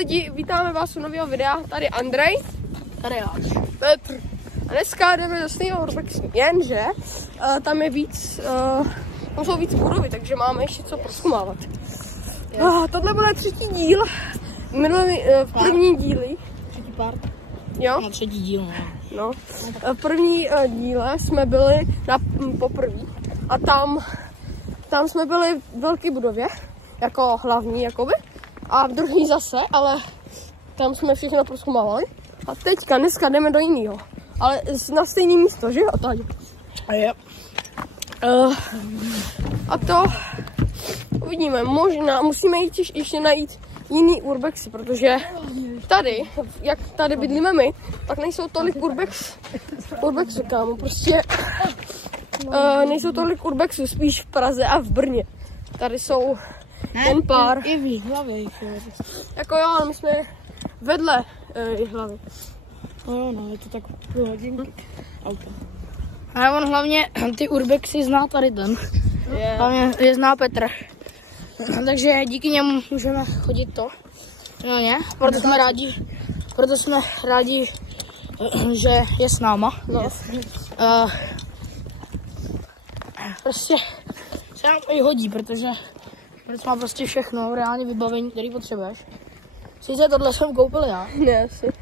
lidi, vítáme vás u nového videa, tady Andrej, tady já, Petr. A dneska jdeme do stejného urbexu, jenže tam je víc, tam jsou víc budovy, takže máme ještě co prozkoumávat. Tohle bude třetí díl, v první díli. Třetí part? Jo? No, třetí díl, no. V první díle jsme byli poprvé a tam jsme byli v velké budově, jako hlavní jakoby, a v druhý zase, ale tam jsme všechno prozkoumávali. A teďka, dneska jdeme do jiného, ale na stejné místo, že jo? Tady. A je. A to uvidíme, možná musíme jít ještě najít jiný urbexy, protože tady, jak tady bydlíme my, tak nejsou tolik urbexů, kámo, prostě nejsou tolik urbexů, spíš v Praze a v Brně. Tady jsou jen pár. I v Jihlavě. Jako jo, ale my jsme vedle Jihlavy. No, je to tak půl hodinky autem. A on hlavně ty urbexy zná tady ten. Hlavně je zná Petr. Takže díky němu můžeme chodit to. No ne, proto jsme rádi, že je s náma. No. Prostě se nám to i hodí, protože má prostě všechno, reálně vybavení, který potřebuješ. Sice tohle jsem koupil já. Ne, asi.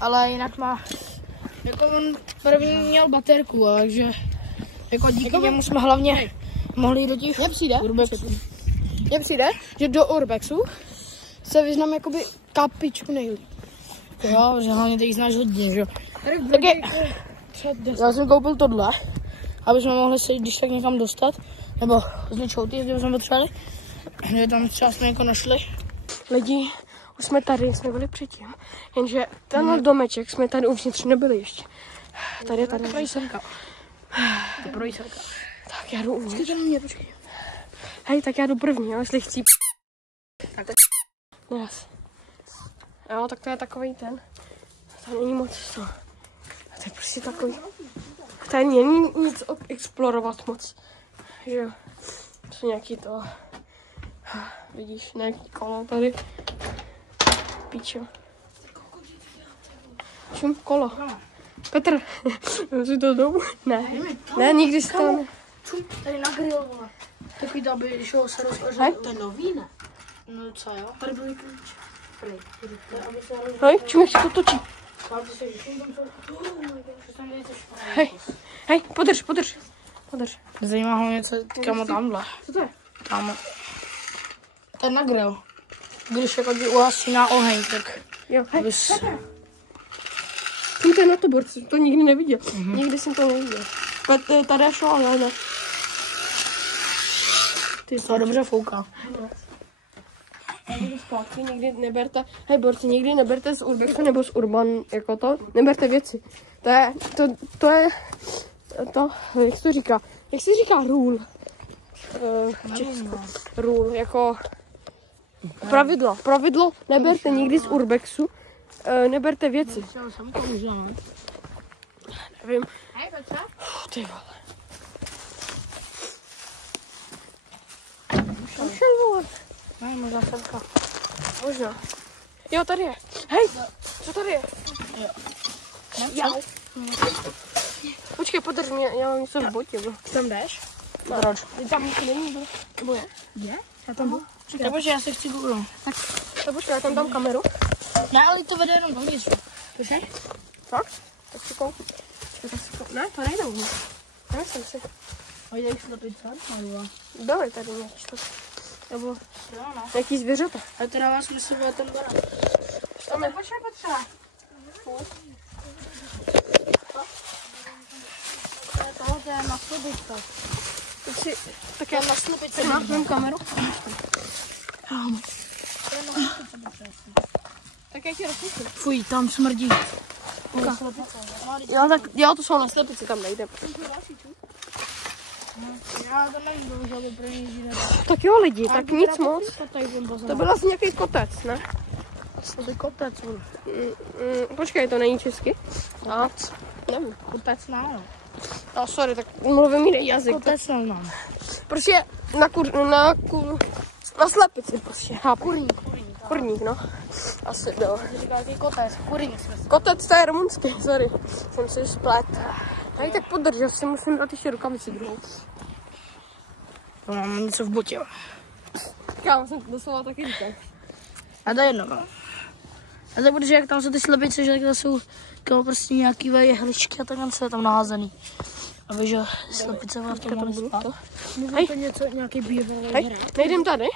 Ale jinak má, jako on první měl baterku, takže jako díky němu jsme hlavně mohli jít do těch urbexů. Mně přijde, že do urbexu se vyznám jakoby kapičku nejlíp. Jo, že hlavně ty znáš hodně, že jo. Tak je, já jsem koupil tohle, aby jsme mohli se když tak někam dostat, nebo z něčeho ty, kde jsme potřebovali, že tam třeba jsme jako našli. Lidi, už jsme tady, jsme byli předtím, jenže tenhle domeček jsme tady uvnitř nebyli ještě. Tady. To pro jíselka. Tak já jdu uvnitř. Hej, tak já jdu první, jo, jestli chci. Tak. Yes. Jo, tak to je takový ten. To není moc to. To je prostě takový. Tady není nic explorovat moc. Že jo. To jsou nějaký to. Vidíš, nějaký kolo tady. Píčo. Čum kolo. Petr, si to domů? Ne, nikdy si to ne. Čum, tady na grill, vole. Takový to, aby šlo se rozkožit. To je nový, ne? No co jo? Tady byly klíč. Hej, čum, jak se to točí? Hej, podrž. Zajímá ho něco, kamo tamhle. Co to je? Tam. To je na grill. Když jako ti uhasí na oheň, tak Jo, hej. bys... To je na to borci, to nikdy neviděl. Nikdy jsem to neviděl. Tady šlo, ale ne. Ty to dobře fouká. Zpátky nikdy neberte, hej borci, nikdy neberte z urbexu nebo z urban, jako to, neberte věci. To je, jak se to říká? Jak se říká rule? V Česku. Rule, jako pravidlo, neberte nikdy z urbexu, neberte věci. Nevím. Ty vole. Kam šel, vole? Ne, možná semka. Možná. Jo, tady je. Hej, co tady je? Jo. Počkej, podrž mě, já mám něco v botě, bro. Tam jdeš? Proč? Tam nic není, bro. Nebo je? Je? Já tam budu. Počkej, já se chci goognout. Tak počkej, já tam dám kameru. Ne, ale to vede jenom dovnitř. Počkej. Tak? Tak si kouk. Ne, to nejde u mě. Nemyslím si. Ojde, jak se to pizza? Byly tady nějaký štok. Nebo nějaký zvěřata. A to dává smysl, že ten barák. Tam je. Počkej, potřeba. Tohle je na slepice. Tak já na slepice mám kameru. Tak já ti rozpustím. Fuj, tam smrdí. Jo, to jsou na slepici, tam nejde. Já to nevím, že by pro ně žít. Tak jo lidi, tak nic moc. To byl asi nějaký kotec, ne? To je kotec. Počkej, to není česky? A, nevím. Kotec no. No sorry, tak mluvím jiný jazyk. Kotec neznám. Prostě na slepici prostě, chápu. Kurník. Kurník, no. Asi byl. Říká jaký kotec, kurník jsme si. Kotec, to je rumunský, sorry. Jsem si splet. Tady tak podrž, že si musím dát ještě rukavici druhou. To mám něco v botě. Kámo, jsem doslova taky říkal. A to je jedno, no. A tak protože jak tam jsou ty slepice, že takhle jsou prostě nějaký jehličky a takhle se tam naházený. Aby že slepice v tom mohly spát. Hej, To něco, nějaký bývalý hej, nejdem tady?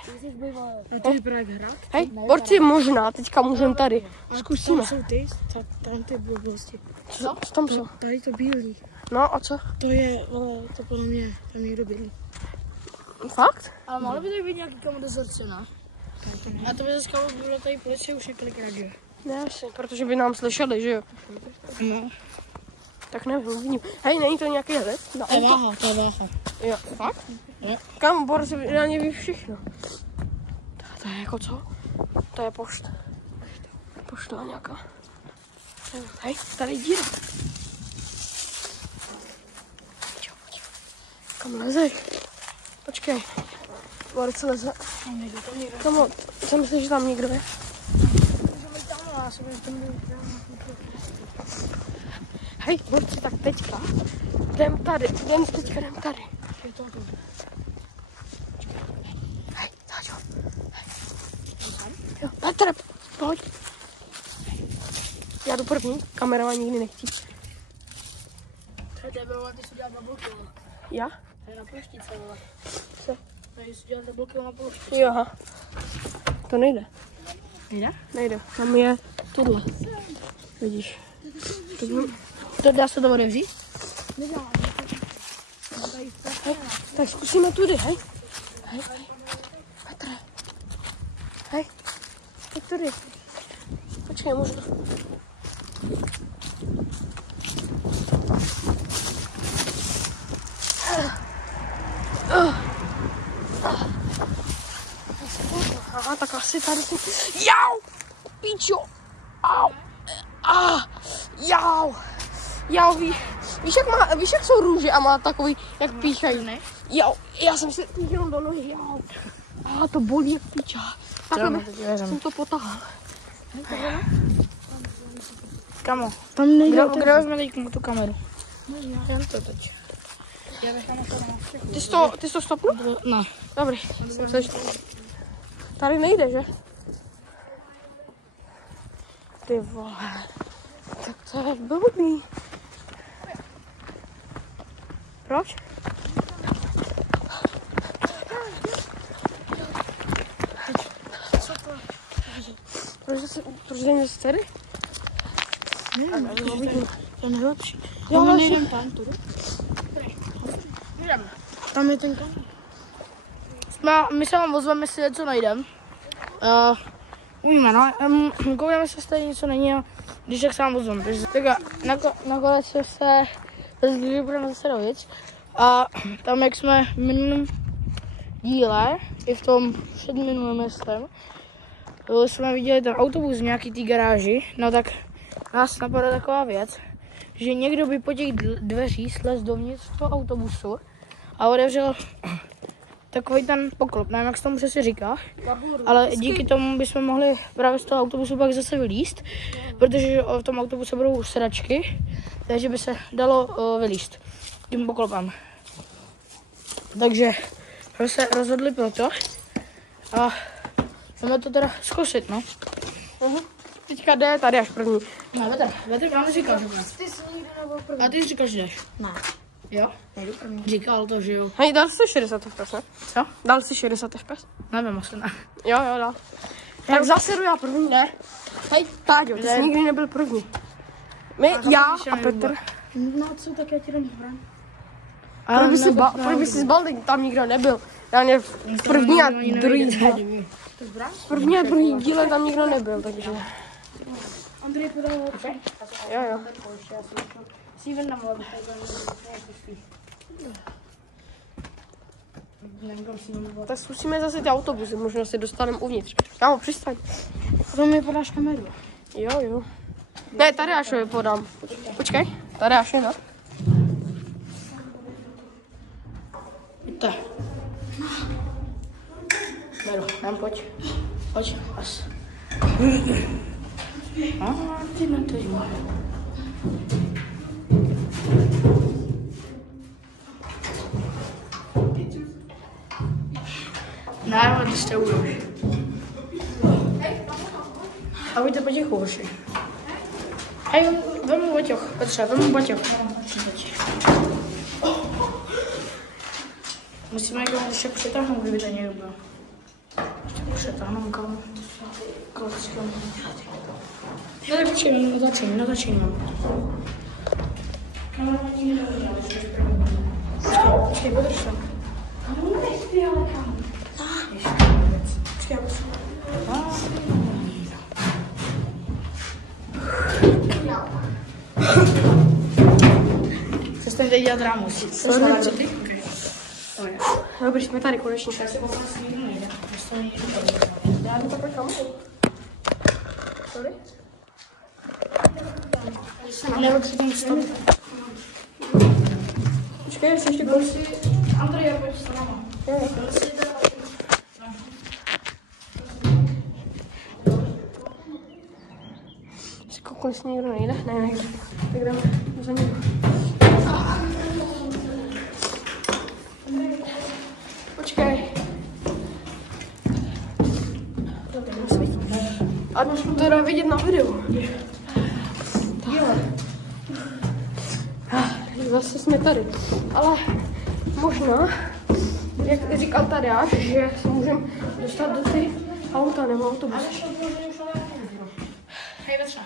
to vypadá jak hrad. Hej, borci, možná, teďka můžeme tady. Zkusíme. Tam jsou ty, tam ty blbosti. Co tam jsou? Tady to bílý. No a co? To je, ale to podle mě, tam někdo bydlí. Fakt? Ale mohlo by to být nějaký komu dozorce, ne? A to by zase komu bylo tady policie už několikrát, že? Ne, asi, protože by nám slyšeli, že jo? No. Tak nevím, uvidím. Hej, není to nějaký hled? To je váha, to je váha. Jo, fakt? Jo. Kam, borci na ně ví všechno. To je jako co? To je pošta. Pošta nějaká. Hej, tady je díra. Kam lezeš? Počkej. Borci leze. Kamo, co myslíš, že tam někdo je? Hej, borci, tak teďka. Jdem tady. Hej, Táďo. Jo, Petr, pojď. Já jdu první, kameraman nikdy nechtí. Tebe, ty jsi udělal double kill. Já? To je na ploštice, vole. Co? Tady jsi udělal double kill na ploštice. Jo, aha. To nejde. Jde? Nejde. Tam je tohle. Vidíš. To dá se to odevřít? Tak zkusíme tudy, hej. Hej. Petre. Hej. Pojď tudy. Počkej, možná. Aha, tak asi tady jsem... Jau! Píčo! Au! Jau! Jau, víš, jak jsou růže a má takový, jak píchají. Jau, já jsem si jenom do nohy, jau. To bolí jak píča. Takhle jsem to potahal. Kamo, Tam nejde. Kde vezme teď tu kameru? Jen to teď. Ty jsi to stopnul? Ne. Dobrý. Tady nejde, že? Ty vole. Tak to je blbý. Proč? Proč jdeme zase tady? Ne, to je nejlepší. Já My vlastně- nejdem tam, tu. Tam je ten kamer. My se vám ozveme, jestli něco najdem. Uvidíme, no. Koukneme se, jestli něco není a když tak se vám ozveme. Tak nakonec se budeme zase dovít. A tam, jak jsme v minulém díle, i v tom předminulém myslím, jsme viděli ten autobus v nějaký té garáži, no tak nás napadla taková věc, že někdo by po těch dveří slez dovnitř toho autobusu a otevřel takový ten poklop, nevím, jak se tomu přesně říká, ale díky tomu bychom mohli právě z toho autobusu pak zase vylízt, protože v tom autobuse budou sedačky, takže by se dalo vylízt tím poklopem. Takže jsme se rozhodli pro to a jdeme to teda zkusit, no. Teďka jde tady až první. No, Petr vám říkal, že budeš. Ty jsi nikdy nebyl první. A ty jsi říkal, že jdeš? Ne. Jo? Nejdu první. Říkal to, že jo. Hej, dal jsi 60 fps, ne? Co? Dal jsi 60 fps? Nevím, asi ne. Jo, dal. Tak zase jdu já první, ne? Hej, Táďo, ty jsi nikdy nebyl první. Já a Petr. No co, tak já ti dám zbraň. Proč by si zbal, tam nikdo nebyl. Já mě v první a druhý díle tam nikdo nebyl, takže. Andrej podal Jo. Si ven na mluv. Tak zkusíme zase ty autobusy, možná si dostaneme uvnitř. Kámo, přistaň. Potom mi podáš kameru. Jo. Ne, tady až je podám. Počkej, tady až je, no. Tak. Beru, tam pojď. Pojď, as. A ty na to jo. Ne, ty jste už. A buďte potichu, hoši. Hej, vemu baťoch, Petře, vemu baťoch. Musíme jako ještě přitáhnout, kdyby to někdo byl. Ještě přitáhnout kam. Klasickým. No tak počkej, natáčení mám. Kamera ani neudělá, ještě špělím. Počkej, podrž to. No nechci, ale kam. Ještě věc. Počkej, podrž to. Přestaňte dělat rámus. Sorry. Co ty? Dobrý, jsme tady konečně. Já si poprvé s nikdo nejde. Prostě nejde. Já jdu takhle kam. Sorry. Nebo přitom stop. Počkej, já si ještě kousí. Andrej, pojď s náma. Si kouknu, jestli nikdo nejde. Ne. Tak jdeme za ním. Počkej. A to dá vidět na videu. Zase jsme tady. Ale možná, jak říkal Tadeáš, že se můžeme dostat do ty auta nebo autobusy. Hej, Vetře.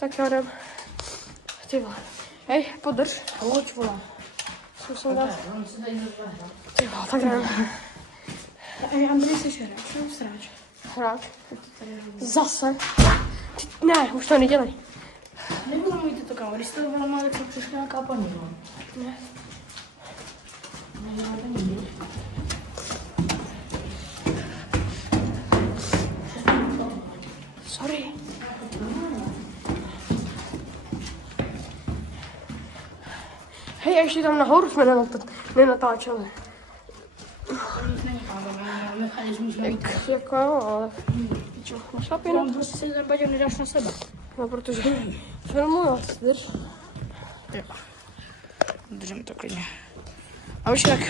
Tak já jdem. Ty vole. Hej, podrž. Pojď, vole. Zkusím dát. Ty vole, tak jdem. Hej, Andrej, jsi hráč nebo sráč? Hráč. Zase. Ne, už to nedělej. Nebudu mít tyto kamery, když to bylo malé, tak přišla nějaká paní. Ne. Sorry. Hej, a ještě tam nahoru jsme nenatáčeli. Jako jo, ale... Čo, našlapi Tam prostě si ten baťon nedáš na sebe. No, protože filmuju, drž. Jo. Držím to klidně. A už tak.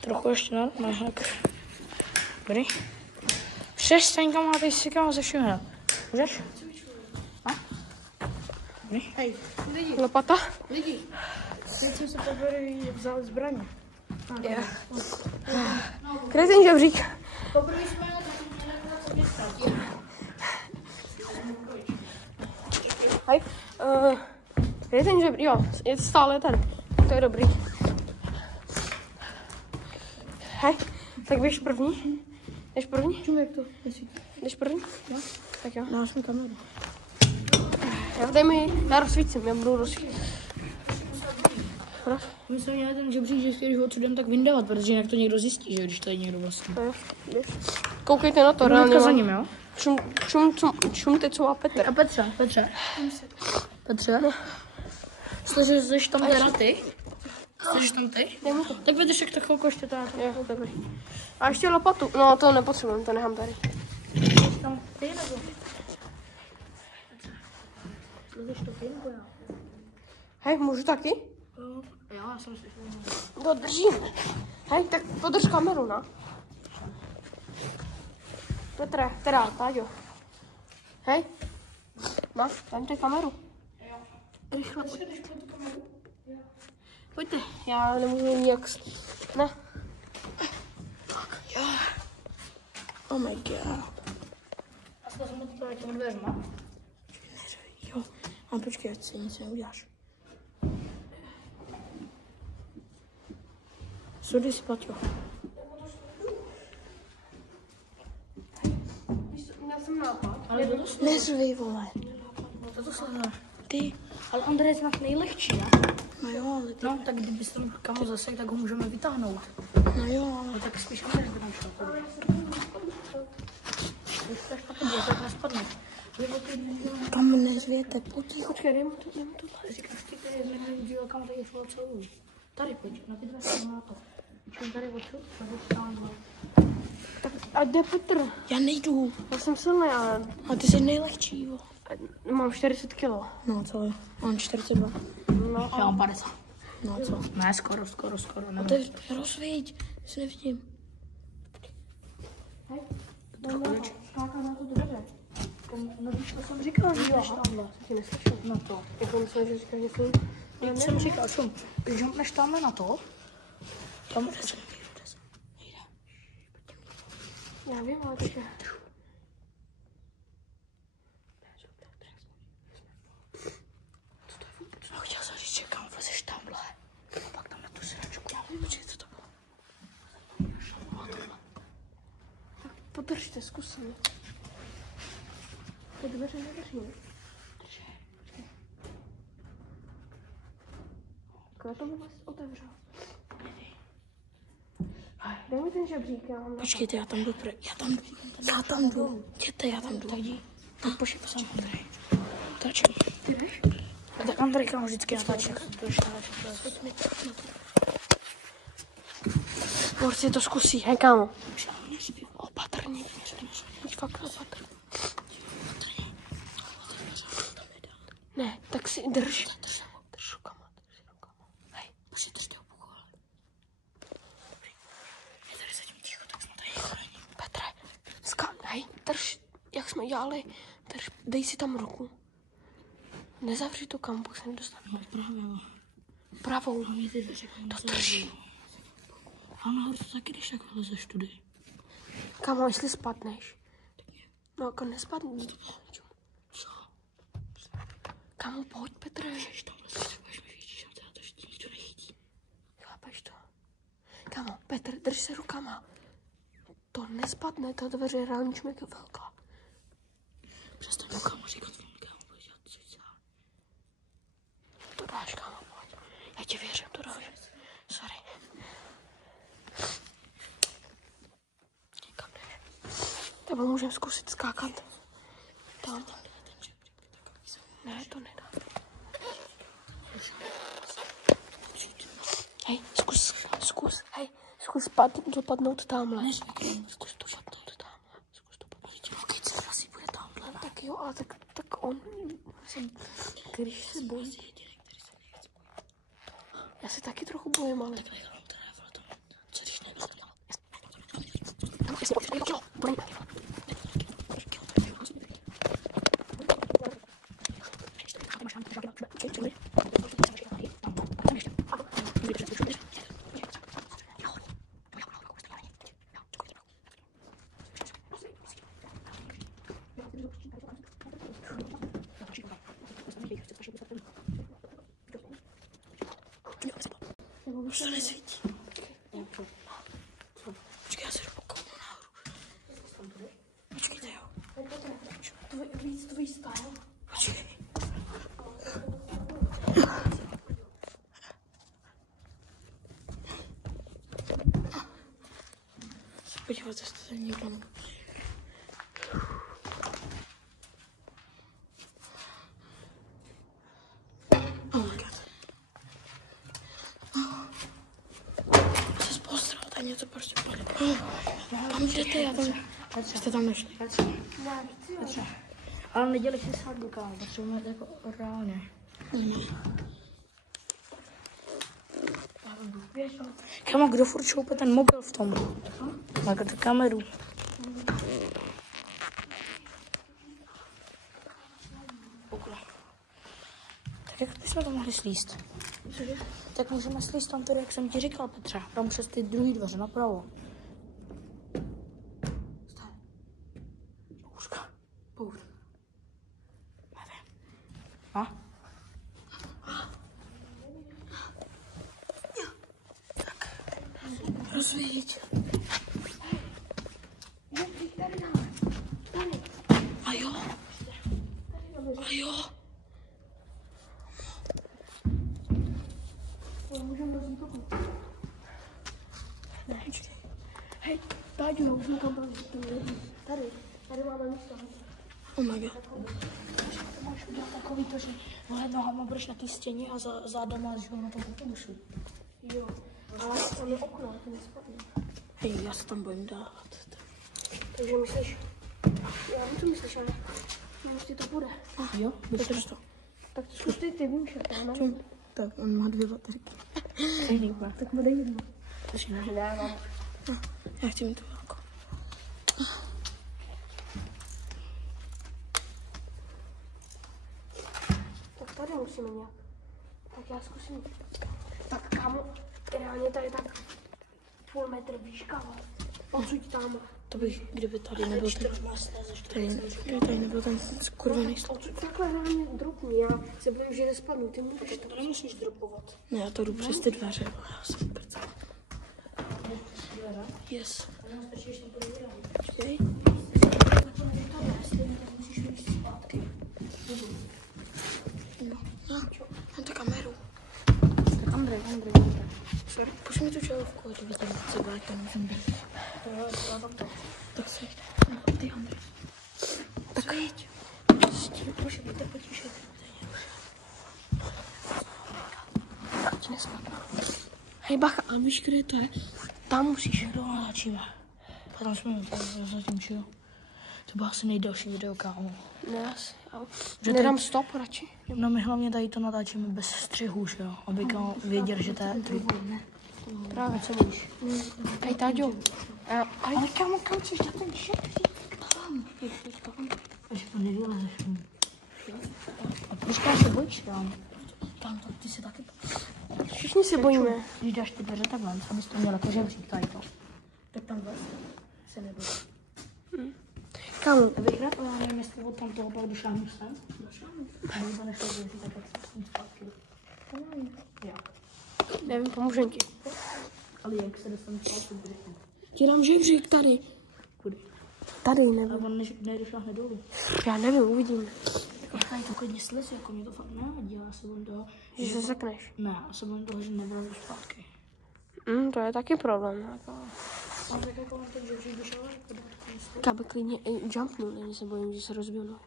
Trochu ještě na tak. Dobrý. Přestaň, kam máte si kam ze všeho. Můžeš? A? Dobrý. Hej, lidi. Lopata? Lidi. Teď jsem se poprvé vzal zbraně. Jo. Kde je ten žebřík? Poprvé jsme na to města. Hej, kde je ten žebřík? Jo, je stále tady. To je dobrý. Hej, tak běž první. Jdeš první? Čum, jak to? Jdeš první? Jo. Tak jo. Dáš mi kameru. Já rozsvítím, já budu rozsvítit. My jsme měli ten žebřík, že když ho odsud jdem tak vyndávat, protože jinak to někdo zjistí, že když tady někdo vlastně. To je, běž. Koukejte na to, Jdeme reálně. za ním, jo? Čumte, co má Petr. A Petře? No. Slyšíš tam teda ty? Slyšíš tam ty? Tak vydrž tak chvilku ještě tady. Jo, dobrý. A ještě lopatu. No, to nepotřebujeme, to nechám tady. Tam ty nebo? Slyšíš to ty nebo já? Hej, můžu taky? Jo, já jsem slyšel. To držím. Hej, tak podrž kameru, no. Petre, teda, Táďo. Hej. No, dám kameru. Jo. Rychle. Tu kameru? Jo. Pojďte, já nemůžu nijak... Ne. Jo. Oh my god. A jsme to tady těm dveřma? Jo. A počkej, ať si nic neuděláš. Sudy si, Paťo. Měl jsem nápad. Ale to Nezvej, vole. to sleduje. Ty. Ale Andrej je snad nejlehčí, ne? No jo, ale ty. No, tak kdybys tam kam zasek, tak ho můžeme vytáhnout. No jo, ale... No tak spíš Andrej by tam šel. Když to špatně bude, tak nespadne. Tam nezvěte, potichu. Počkej, dej mu tohle. Říkáš ty, který díl, kam tady šlo celou. Tady pojď, na ty dveře, na to. Čím tady odsud, tady tam. Tak a jde Petr. Já nejdu. Já jsem silný, ale... A ty jsi nejlehčí, jo. Mám 40 kilo. No co je? Mám 42. No Já mám 50. No co? Ne, skoro. Otevř, rozvíď, si nevidím. Hej, skáká na to dveře. No víš, to jsem říkal, že jdeš tamhle. Ti neslyšel. Na to. Jako myslím, že říkáš, že jsem... Teď jsem říkal, čum, když jumpneš tamhle na to, tam nejde. Já vím, ale takže... No, chtěl jsem říct, že kam vlezeš tamhle. A pak tam na tu sedačku. Já vím, co to bylo. Tak podržte, zkusím. Ty dveře nedrží. Počkej. Takhle to vůbec otevřel. Dej mi ten žebřík, já mám... Počkejte, já tam jdu. Já tam jdu. Jděte, já tam jdu. Tak pošli to sám, Andrej. Tačím. Ty jdeš? Tak Andrej kam vždycky natáčí. Borci to zkusí, hej kámo. Opatrně, buď fakt opatrně. Ne, tak si drž rukama. Hej, Počkej, držte ho pokoje. Je tady zatím ticho, tak jsme tady chrání. Petre, hej, drž, jak jsme dělali, dej si tam ruku. Nezavři to kam, pak se nedostane. No právě. Pravou. A mě ty dveře. To drží. A nahoru to taky, když tak vlezeš tudy. Kámo, jestli spadneš. No jako nespadneš. Co? Kámo, pojď, Petře. Ježiš, tam vlezeš, až mi vidíš, a to ještě nikdo nechytí. Chápeš to? Kámo, Petr, drž se rukama. To nespadne, ta dveře je reálně čmek velká. Přestaň mu kámo říkat, kámo, bude dělat co chce. To dáš, kámo, pojď. Já ti věřím, to dáš. Sorry. Kam jdeš? Tebe můžeme zkusit skákat. Tam. Ne, to nedá. Hej, zkus dopadnout tamhle. Zkus dopadnout tamhle. Když se asi bude tamhle. Tak jo, ale tak on, když se bojí. Já se taky trochu bojím, ale... Tak nechám to nevole to. Co když nevypadá? Už to nesvítí. Počkej, já se jdu pokouknu nahoru. Počkejte, jo. Víc tvůj style. Počkej. Podívejte, jestli to někdo nebude. Oh my god. Se zpostrat, a něco prostě padlo. Tam jdete, já tam... Jste tam nešli. Ale nedělej si sádbu, kámo, potřebujeme jako reálně. Kámo, kdo furt šoupe ten mobil v tom? Máte tu kameru. Tak jak bychom to mohli slíst? Tak můžeme slíst tam tady, jak jsem ti říkal, Petře. Tam přes ty druhé dveře napravo. Bouřka. Bouř. Nevím. A? Tak. Rozvíď. A jo. A jo. Můžeme rozít okno. Ne, hej, Táďu, já už někam byl. Tady máme místo. Oh my god. To máš udělat takový to, že nohama budeš na té stěně a zádama máš na tom autobusu. Jo, ale on je okno, to nespadne. Hej, já se tam bojím dávat. Takže myslíš, já nevím, co myslíš, ale nevím, jestli to bude. Jo, vyzkouš to. Tak to zkus ty víš, jak to má. Tak, on má 2 baterky. Tak mu dej jedno. To si nedávám. Já chci mít to velko. Tak tady musíme nějak. Tak já zkusím. Tak kámo, reálně tady tak půl metr výška, odsud tam. To bych, kdyby tady nebyl tady nebyl ten skurvený stůl. Takhle reálně dropni, já se bojím, že nespadnu, ty můžeš to. Nemusíš dropovat. Ne, já to jdu přes ty dveře, já jsem prcel. Yes. Počkej. No, mám tu kameru. Tak Andrej. Sorry, pošli mi tu čelovku, ať vidím, co bude, to můžem být. Tak se ty Andrej. Tak jeď. Může být to potíšet. Ať nespadne. Hej bacha, ale víš, kde to je? Tam musíš. Kdo natáčíme? 15 minut, zatím šel. To bylo asi nejdelší video, kámo. Ne, nedám stop radši. No my hlavně tady to natáčíme bez střihů, že jo? Aby kámo věděl, že to je... Právě. Co víš? Hej, Táďo. Ale kámo, kam chceš dát ten šek? Tam. Takže to nevylezeš. A proč se bojíš, kámo? Tam, ty se taky... Všichni se bojíme. Když dáš ty dveře takhle, abys to měl jako žebřík tady to. Tak tam vlastně se neboj. Kámo, Vyhrát, ale já nevím, jestli od tam toho pak došáhnu sem. A nebo nešel dveří, tak jak jsem zpátky. Jak? nevím, pomůžem ti. Ale jak se dostanu zpátky, bude. Ti dám žebřík tady. Kudy? Tady, Ale nevím. on nedošáhne dolů. Já nevím, uvidím. Nechaj to klidně slez, jako mě to fakt nevadí, já se bojím toho. Že se sekneš. Ne, já se bojím toho, že nevlezu zpátky. To je taky problém. Jako. Ale tak jako on ten žebřík došel, jako dát takový slez. Já bych klidně jumpnu, není se bojím, že se rozbiju nohy.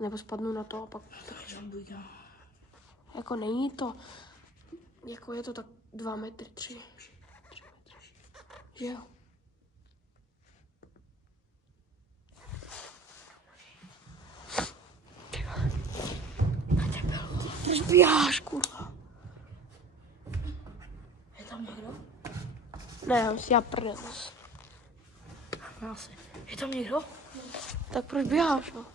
Nebo spadnu na to a pak... Žambuj, kámo. Jako není to... Jako je to tak 2 metry, 3 metry. Že jo? Proč běháš, kurva? Je tam někdo? Ne, já si já prdel. Asi. Je tam někdo? Tak proč běháš, no?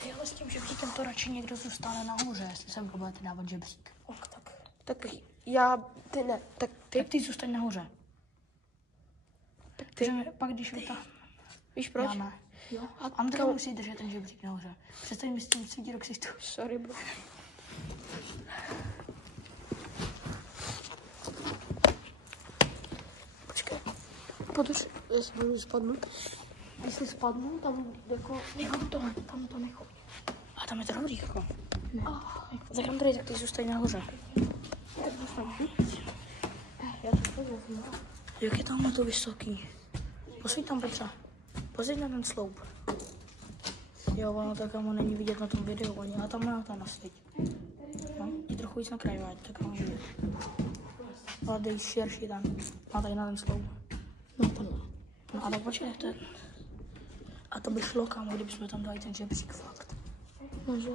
Hej, ale s tím žebříkem to radši někdo zůstane nahoře, jestli sem budete dávat žebřík. Ok, tak já, ty ne, tak ty, Tak ty zůstaň nahoře. tak ty. Pak když vytáhnu. Víš proč? Já ne. Jo. A Andrej to- musí držet ten žebřík nahoře. Přestaň mi s tím cítit do ksichtu. Sorry, bro. Počkej. Podrž, jestli budu spadnout. Jestli spadnu, tam jako... Nechom to, tam to nechom. A tam je ten rodík, jako. Ne. Tak Andrej, tak ty zůstaň nahoře. Tak dostanu. Já to vezmu. Jak je tam na to vysoký? Posvíť tam, Petra. Posvíť na ten sloup. Jo, ono to kamo není vidět na tom videu, ani, ale tam má ta nasvěť. No, ti trochu víc na kraju, ať tak kamo vidět. Ale dej širší tam. A tady na ten sloup. No to ne. No a tak počkej, to je... A to by šlo, kámo, kdybychom tam dali ten žebřík fakt. No, že?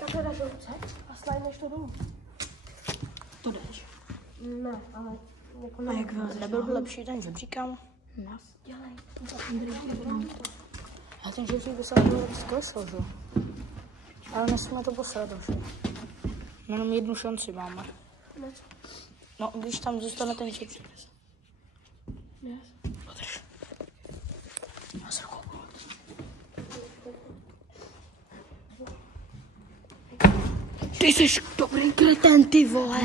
Takhle dáš ruce a slidneš to dolů. To jdeš. Ne, ale jako A jak vylezeš? Nebyl by lepší ten žebřík, kámo? nás dělej. A ten žebřík by se nebyl zkresl, že? Ale nesmíme to posrat už. Jenom jednu šanci máme. No, když tam zůstane ten žebřík. Yes. Podrž. A s rukou. Ty jsi dobrý kreten, ty vole.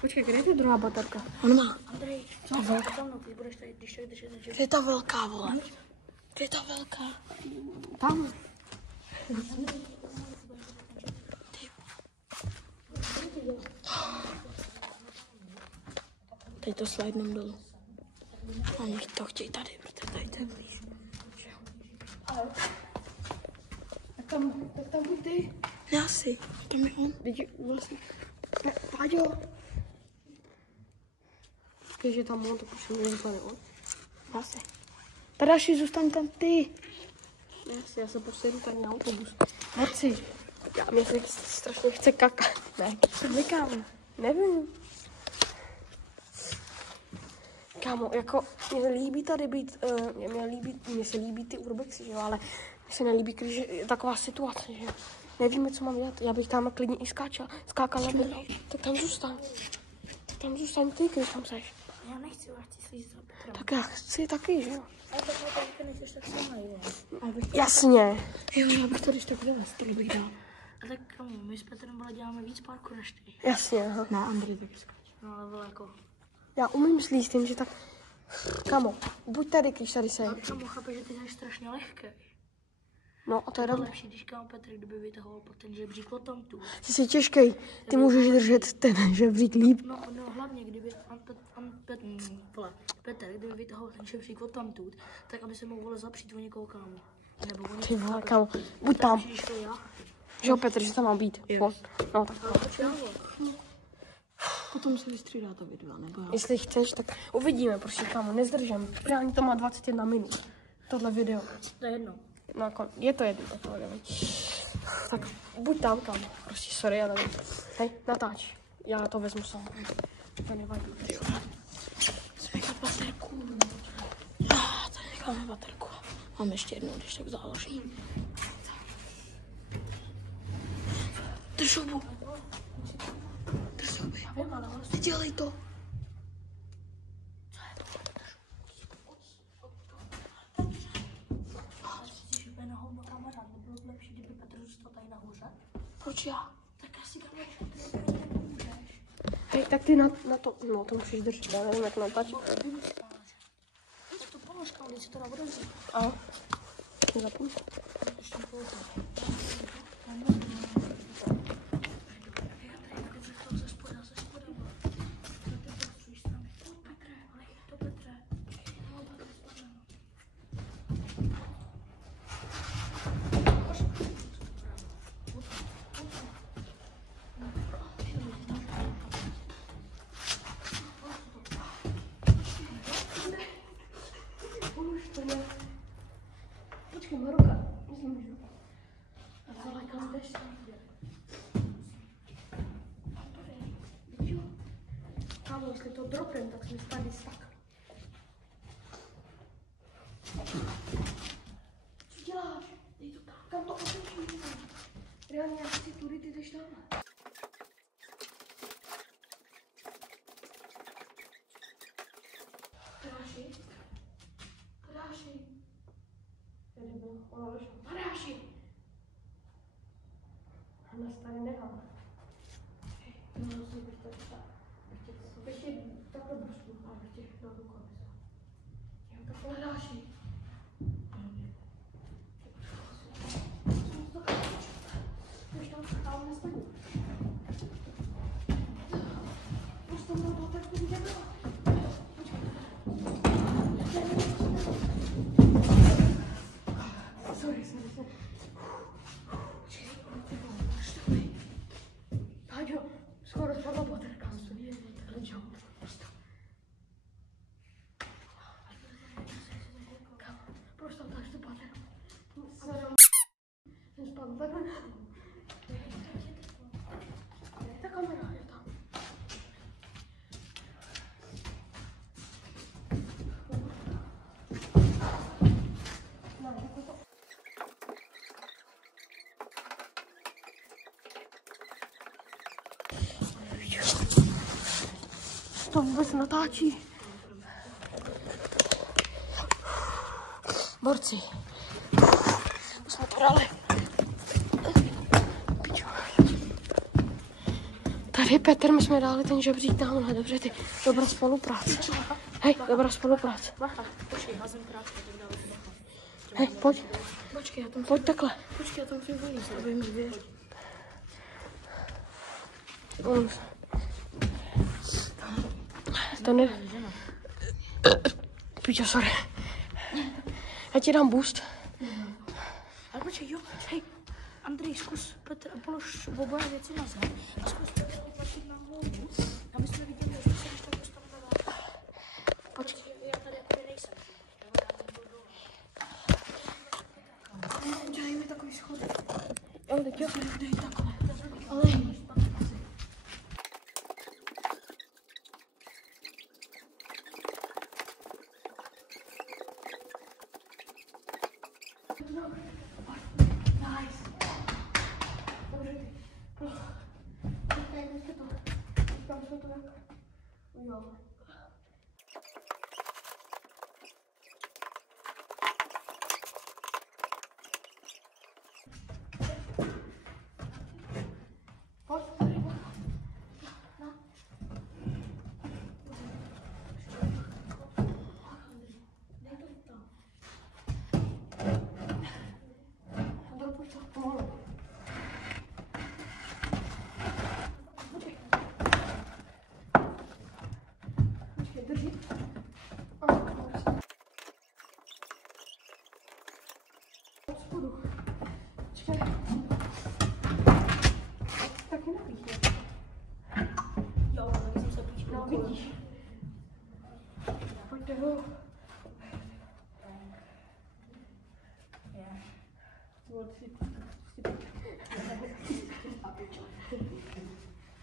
Počkej, kde je ta druhá baterka? On má. Andrej, co? Velká, no, ty budeš tady, když tak držet ten žebřík. Kde je ta velká, vole? Kde je ta velká? Tam. Teď to slidnem dolů. A oni to chtějí tady, protože tady to je blíž. Tak tam buď ty. Asi. Tam je on. Vlastně. Ne, Páďo. Když tam on, tak už mi tady on. Asi. Tadáši, zůstaň tam ty. Já se posedu tady na autobus. Marci, mě se strašně chce kakat. Ne, Co kámo? nevím. Kámo, jako mě líbí tady být, mně se líbí ty urbexy, že jo, ale mně se nelíbí, když je taková situace, že nevíme, co mám dělat. Já bych tam klidně i skákal nebo tak tam zůstaň. Tak tam zůstaň ty, když tam seš. Já nechci, já chci slízt za Petra. Tak já chci taky, že jo. Ale tak nechceš tak sama, jo. Jasně. Jo, já bych to když tak vylez, tohle bych dal. A tak kámo, my s Petrem vole děláme víc parku než ty. Jasně, aha. Ne, Andrej taky skáče. No ale vole jako. Já umím slíst, jenže tak... Kamo, buď tady, když tady seš. Ale kámo, chápeš, že ty jsi strašně lehký. No a to je To je dobré. lepší, když kámo Petr, kdyby vytahoval pak ten žebřík od tamtu. Ty jsi těžkej, ty můžeš držet ten žebřík líp. No hlavně, kdyby Petr, kdyby vytahoval ten žebřík od tamtud, tak aby se mohl vole zapřít o někoho kámo. Nebo o Ty vole, kamo, buď tam. Když to já. Že jo, Petr, že tam má být. Jo. No tak. Ale proč já vole? Potom se vystřídá ta videa, nebo já? Jestli chceš, tak uvidíme, prostě kámo, nezdržím. Právě to má 21 minut, tohle video. To je jedno. No jako, je to jedno, takové nevím. Tak buď tam, kámo, prostě sorry, já nevím. Hej, natáč, já to vezmu sám. To nevadí. Jsme na baterku. Tady necháme baterku. Mám ještě jednou, když tak záložím. Drž hubu. Drž hubu. Nedělej to. Proč já? Tak asi nemůžeš. Hej, tak ty na to, no to musíš držet, já nevím, jak natáčet. Tak to polož, kámo, když se to navodozí. A? Zapůj. Počkej, má ruka. Myslím, že ale kam jdeš? Kámo, jestli to dropnem, tak jsme tady stak. Co děláš? Dej to tam. Kam to otočíš? Reálně, já chci tudy, ty jdeš tam. Paráši! A nás tady nechám. No, musím bych to ještě takhle trošku, a bych tě na tu komisu. Jo, takhle dáši. Už tam stále nespadní. Už tam na to tak vidíme. Sorry. Páďo, skoro spadla baterka. Proč tam dáš tu baterku? Jsem spadl takhle. Ta kamera je tam. To vůbec natáčí. Borci. Jsme to dali. Pičo. Tady Petr, my jsme dali ten žebřík tamhle, dobře ty. Dobrá spolupráce. Hej, dobrá spolupráce. Počkej, házím práci, tak dále. Hej, pojď. Počkej, já tam Pojď takhle. Počkej, já tam musím vylít, aby mi věřil. To ne... Pičo, sorry. Já ti dám boost. Ale počkej, jo, hej. Andrej, zkus polož oboje věci na zem a zkus tlačit na hlavu, aby jsme viděli, že se když tak dostaneme dál. Počkej, já tady jako nejsem. Dělej mi takový schody. Jo, teď jo, dej takhle. Ale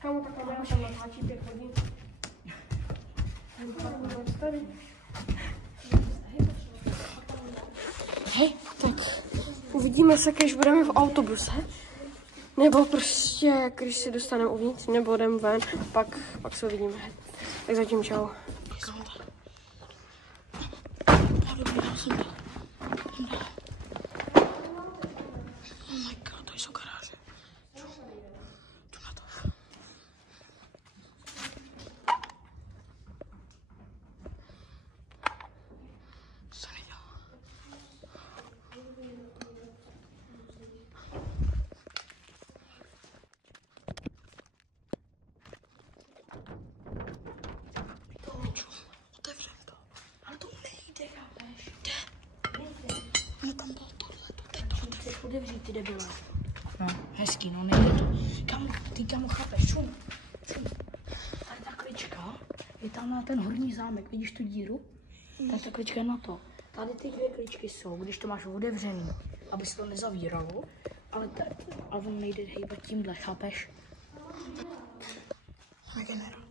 Kámo, ta kamera tam natáčí 5 hodin. Hej, tak uvidíme se, když budeme v autobuse. Nebo prostě, když si dostaneme uvnitř, nebo jdeme ven, pak se uvidíme. Tak zatím čau. Otevřít ty debile. No, hezký, no nejde to. Kámo, chápeš, šum. Tady ta klička je tam na ten horní zámek, vidíš tu díru? Tak ta klička je na to. Tady ty 2 kličky jsou, když to máš otevřený, aby se to nezavíralo, ale on nejde hejbat tímhle, chápeš? Generátor.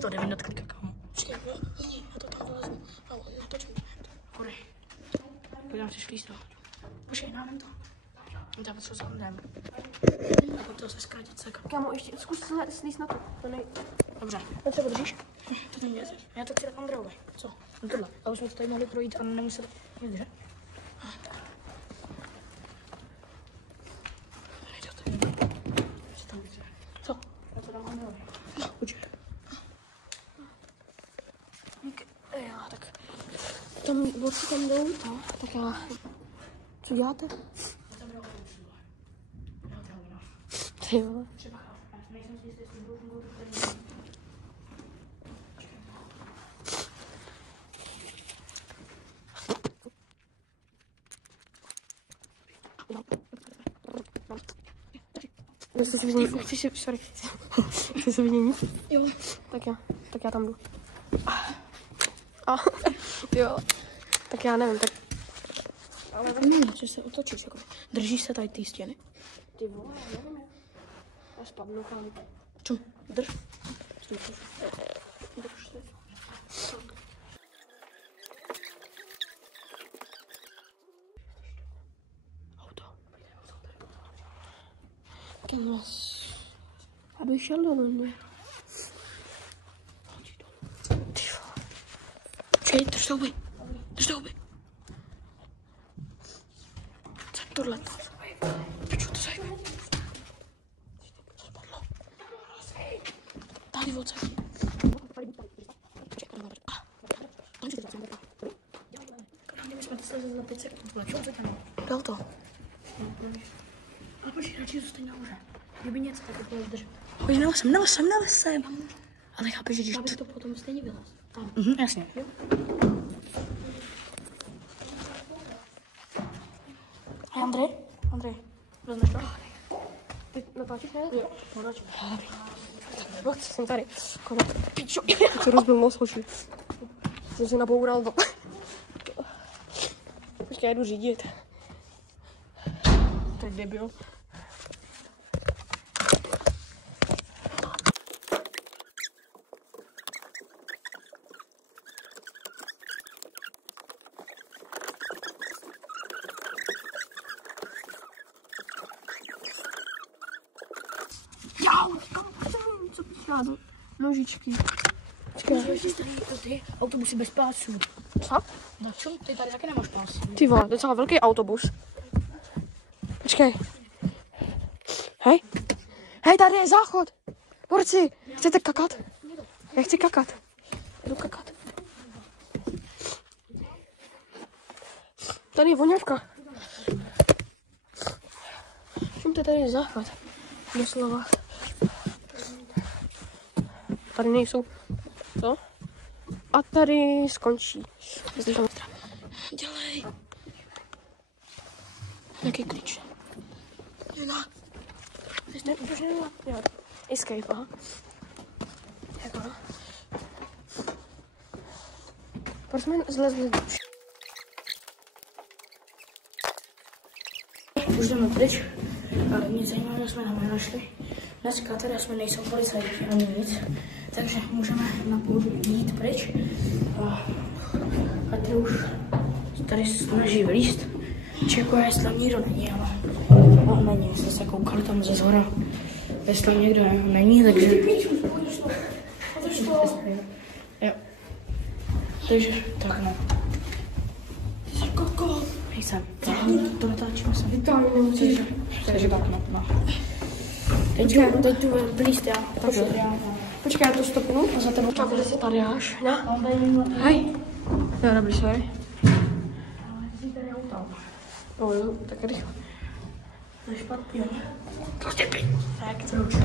To jde vydat klika, kámo. Počkej, já to tam vylezu. Natočím to. Chodej. Podívám si šklíst to. Počkej, dávám to. Já potřebuji se jdem. A pak to se zkrátit sekam. Kámo, ještě zkus slíst na to. Dobře. No co podržíš? To tam děláš. Já to chci dát Andrejovi. Co? No tohle. A už jsme to tady mohli projít a nemuseli. Vidíš, že? Co? Já to dám Andrejovi. No, počkej. Jo, tak tam borci tam jdou, no, tak já, co děláte? Ty jo. Chci se vyměnit? Jo. Tak já tam jdu. Jo, tak já nevím, tak... Ale že se otočíš, jako držíš se tady ty stěny. Ty vole, já nevím, já spadnu, kámo. Čum, drž. Drž se. Auto. Kemas. A došel do mě. Počkej, drž to huby. Drž to huby. Co je tohle? Piču, to zajme. Spadlo. Tady odsaď. Měli jsme to slezet za 5 sekund. Čemu se tam? dal to. Ale počkej, radši zůstaň nahoře. Kdyby něco, tak je to zdržet. Pojď nelez sem. Ale chápeš, že když... Abych to potom stejně vylez. Jasně. Hej, Andrej, vezmeš to? Ty natáčíš, ne? Jo, natáčím. Pojď, jsem tady. Pičo, jak se rozbil nos, hoši. Jsem se naboural to. Počkej, já jdu řídit. To je debil. Nožičky. Ty autobusy bez pásů. Co? Na čem? Ty tady taky nemáš pásy. Ty vole, docela velký autobus. Počkej. Hej, tady je záchod. Borci, chcete kakat? Já chci kakat. Jdu kakat. Tady je voňavka. Všimte, tady je záchod. Doslova. Tady nejsou. Co? A tady skončí. Dělej. Jaký klíč? Jena. Escape, aha. Jako. Proč jsme zlezli? Už jdeme pryč, ale mě zajímá, že jsme nám nenašli. Dneska teda jsme nejsou policajti ani nic, takže můžeme na půl jít pryč. A ty už tady snaží vylízt. Čekuje, jestli tam nikdo není, ale není. Jsme se koukali tam ze zhora, jestli tam někdo není, takže... Jo. Takže, tak no. Ty jsi koko. Nejsem. To natáčíme se. Takže tak no. Teď tu blízt já. Počkej, já to stopnu. A za tebou tady si tady až. No. Hej. Jo, dobrý, sorry. Jo, tak rychle. To je špatný. Prostě pět. Tak, to už.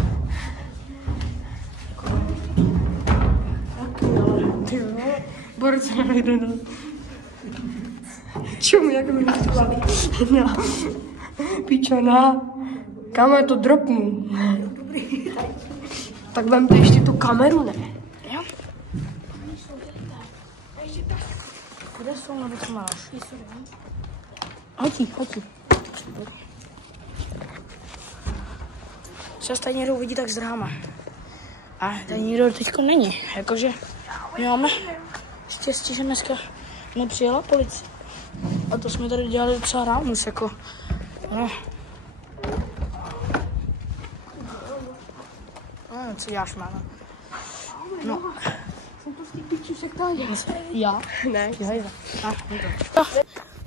Ty jo. Borce nejde do... Čum, jak mi nechci. No. Pičona. Kam je to dropnu? Tak vemte ještě tu kameru, ne? Jo. Kde jsou, nebo co máš? Hoď. Se tady někdo uvidí, tak zráme. A tady nikdo teďko není. Jakože my máme štěstí, že dneska nepřijela policie. A to jsme tady dělali docela rámus, jako. No. Co děláš, máma? No. Jsem to z těch pičusek tady. Já? Ne.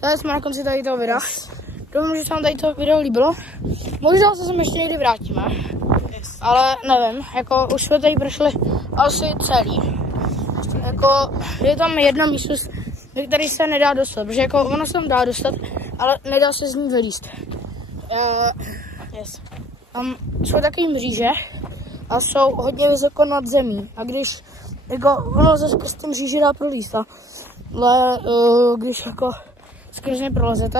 Tady jsme na konci tady toho videa. Doufám, že se vám tady to video líbilo. Možná se sem ještě někdy vrátíme. Ale nevím, jako už jsme tady prošli asi celý. Jako je tam jedna místnost, do které se nedá dostat, protože jako ono se tam dá dostat, ale nedá se z ní vylízt. Tam jsou takové mříže a jsou hodně vysoko nad zemí. A když jako ono se skrz ty mříže dá prolízt, ale když jako skrz ně prolezete,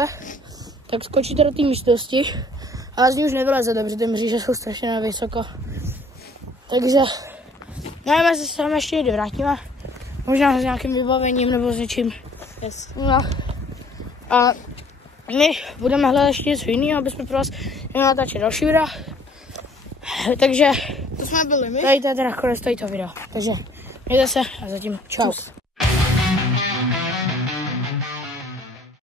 tak skočíte do té místnosti a z ní už nevylezete, protože ty mříže jsou strašně vysoko. Takže nevím, jestli se tam ještě někdy vrátíme. Možná s nějakým vybavením nebo s něčím. Yes. No. A my budeme hledat ještě něco jiného, aby jsme pro vás měli natáčet další videa. Takže to jsme byli my. tady to je teda konec tohoto videa. Takže mějte se a zatím čau.